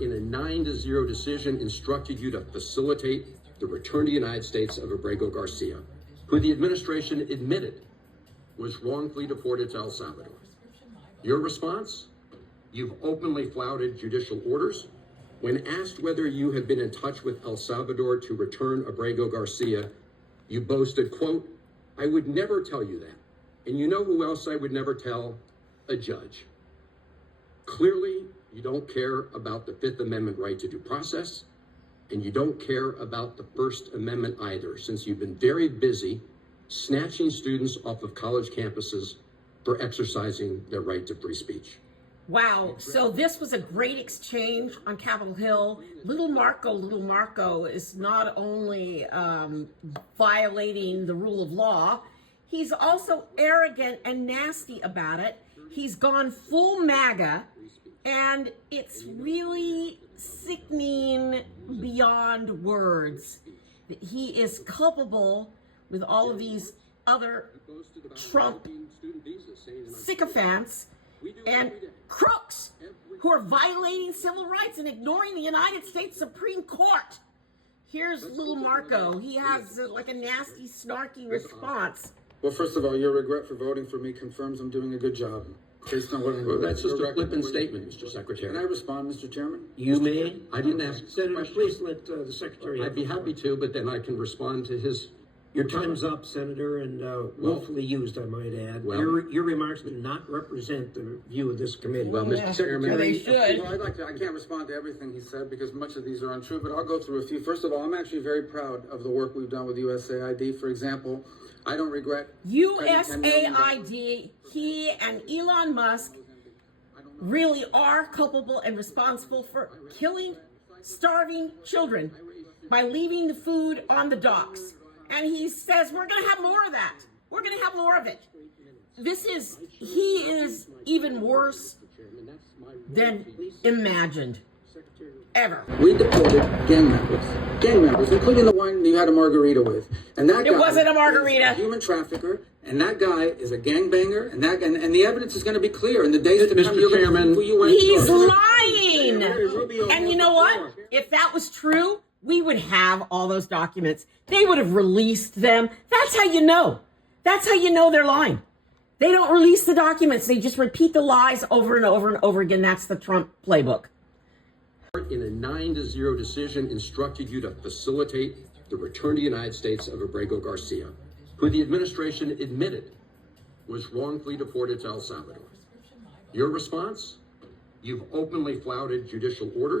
in a 9-0 decision, instructed you to facilitate the return to the United States of Abrego Garcia, who the administration admitted was wrongfully deported to El Salvador. Your response? You've openly flouted judicial orders. When asked whether you have been in touch with El Salvador to return Abrego Garcia, you boasted, quote, "I would never tell you that. And you know who else I would never tell? A judge." Clearly, you don't care about the Fifth Amendment right to due process, and you don't care about the First Amendment either, since you've been very busy snatching students off of college campuses for exercising their right to free speech. Wow. So this was a great exchange on Capitol Hill. Little Marco is not only violating the rule of law, he's also arrogant and nasty about it. He's gone full MAGA, and it's really sickening beyond words that he is culpable with all of these other Trump sycophants and crooks who are violating civil rights and ignoring the United States Supreme Court. Here's little Marco. He has like a nasty, snarky response. Well, first of all, your regret for voting for me confirms I'm doing a good job. Based on what I Well, that's just a flippant statement, Mr. Secretary. Can I respond, Mr. Chairman? You may. I didn't ask Senator, please let the Secretary. I'd be happy to, but then I can respond to his. Your time's up, Senator, and willfully used, I might add. Well, your remarks do not represent the view of this committee. Well, Mr. Chairman, they should. Well, I can't respond to everything he said because much of these are untrue, but I'll go through a few. First of all, I'm actually very proud of the work we've done with USAID. For example, I don't regret USAID, he and Elon Musk really are culpable and responsible for killing starving children by leaving the food on the docks. And he says, we're going to have more of that. We're going to have more of it. He is even worse than imagined. Ever. we deported gang members, including the one you had a margarita with. And that It guy wasn't a margarita. is a human trafficker, and that guy is a gangbanger, and and the evidence is going to be clear in the days to come. Mr. Chairman, who you went He's to. lying. And you know what? If that was true, we would have all those documents. They would have released them. That's how you know. That's how you know they're lying. They don't release the documents. They just repeat the lies over and over and over again. That's the Trump playbook. in a 9-0 decision, instructed you to facilitate the return to the United States of Abrego Garcia, who the administration admitted was wrongfully deported to El Salvador. Your response? You've openly flouted judicial orders.